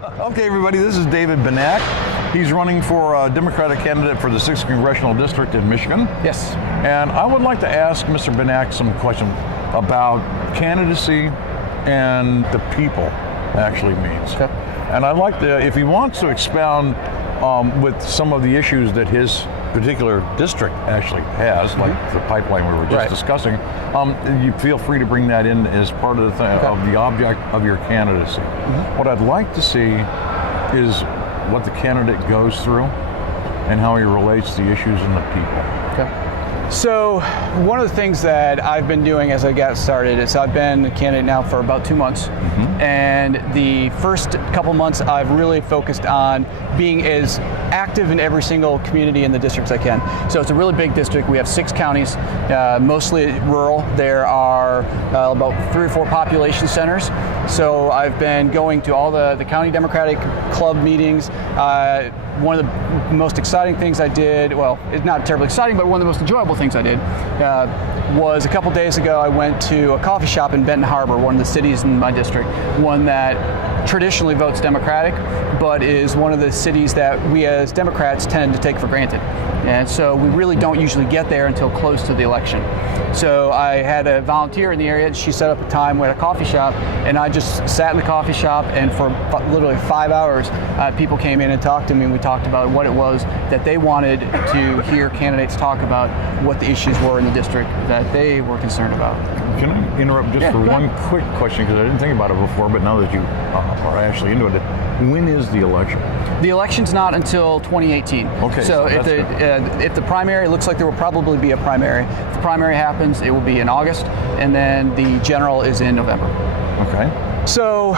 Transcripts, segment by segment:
Okay, everybody, this is David Benac. He's running for a Democratic candidate for the 6th Congressional District in Michigan. Yes. And I would like to ask Mr. Benac some questions about candidacy and the people actually means. Okay. And I'd like to, if he wants to expound with some of the issues that his particular district actually has, like the pipeline we were just discussing, you feel free to bring that in as part of the of the object of your candidacy. What I'd like to see is what the candidate goes through and how he relates the issues and the people. Okay. So one of the things that I've been doing as I got started is I've been a candidate now for about 2 months. And the first couple months I've really focused on being as active in every single community in the districts I can. So it's a really big district. We have 6 counties, mostly rural. There are about 3 or 4 population centers. So I've been going to all the county Democratic Club meetings. One of the most exciting things I did, well, it's not terribly exciting, but one of the most enjoyable things I did was a couple days ago I went to a coffee shop in Benton Harbor, one of the cities in my district, one that traditionally votes Democratic, but is one of the cities that we as Democrats tend to take for granted. And so we really don't usually get there until close to the election. So I had a volunteer in the area, and she set up a time at a coffee shop, and I just sat in the coffee shop, and for literally 5 hours, people came in and talked to me, and we talked about what it was that they wanted to hear candidates talk about, what the issues were in the district that they were concerned about. Can I interrupt just for one quick question, because I didn't think about it before, but now that you are actually into it, when is the election? The election's not until 2018. Okay. So if the primary, it looks like there will probably be a primary. If the primary happens, it will be in August, and then the general is in November. Okay. So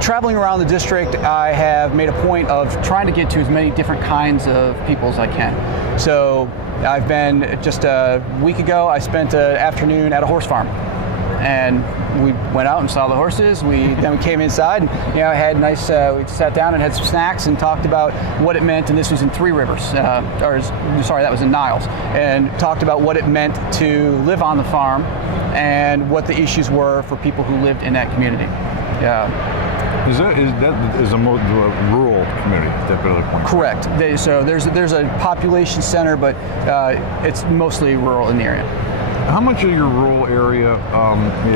traveling around the district, I have made a point of trying to get to as many different kinds of people as I can. So I've been, just a week ago, I spent an afternoon at a horse farm. And we went out and saw the horses. Then we came inside, and had nice. We sat down and had some snacks and talked about what it meant. And this was in Three Rivers, that was in Niles, and talked about what it meant to live on the farm and what the issues were for people who lived in that community. Is that a rural community at that particular point? Correct. So there's a population center, but it's mostly rural in the area. How much of your rural area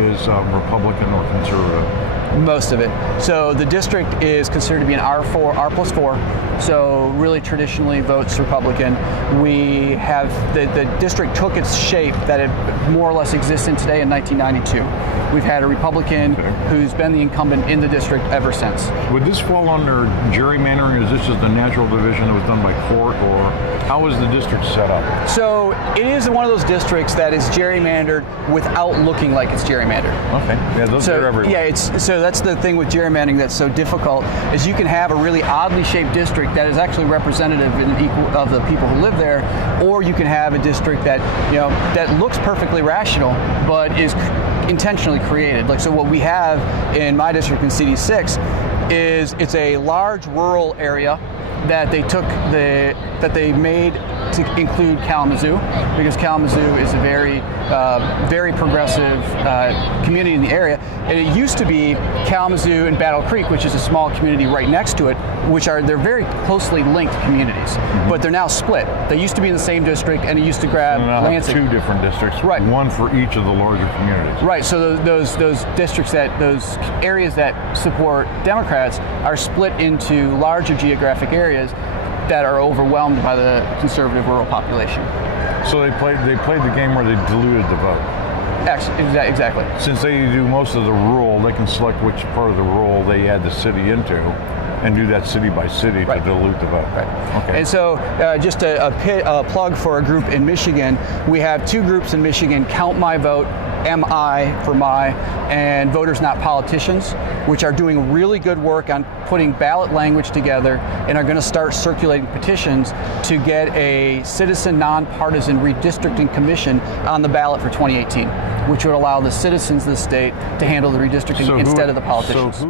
is Republican or conservative? Most of it. So the district is considered to be an R+4, so really traditionally votes Republican. We have, the district took its shape that it more or less exists in today in 1992. We've had a Republican who's been the incumbent in the district ever since. Would this fall under gerrymandering? Is this just a natural division that was done by court, or how is the district set up? So it is one of those districts that is gerrymandered without looking like it's gerrymandered. Okay. Yeah, those are everywhere. Yeah, so that's the thing with gerrymandering that's so difficult, is you can have a really oddly shaped district that is actually representative of the people who live there, or you can have a district that that looks perfectly rational but is intentionally created. Like, so what we have in my district in CD6 is it's a large rural area that they made to include Kalamazoo, because Kalamazoo is a very progressive community in the area. And it used to be Kalamazoo and Battle Creek, which is a small community right next to it, they're very closely linked communities, but they're now split. They used to be in the same district, and it used to grab Lansing. 2 different districts, right? One for each of the larger communities. Right. So those districts, those areas that support Democrats, are split into larger geographic areas that are overwhelmed by the conservative rural population. So they played the game where they diluted the vote. Exactly. Since they do most of the rural, they can select which part of the rural they add the city into, and do that city by city to dilute the vote. Right. Okay. And so just a plug for a group in Michigan. We have 2 groups in Michigan: Count My Vote, MI for my, and Voters Not Politicians, which are doing really good work on putting ballot language together and are going to start circulating petitions to get a citizen nonpartisan redistricting commission on the ballot for 2018, which would allow the citizens of the state to handle the redistricting instead of the politicians.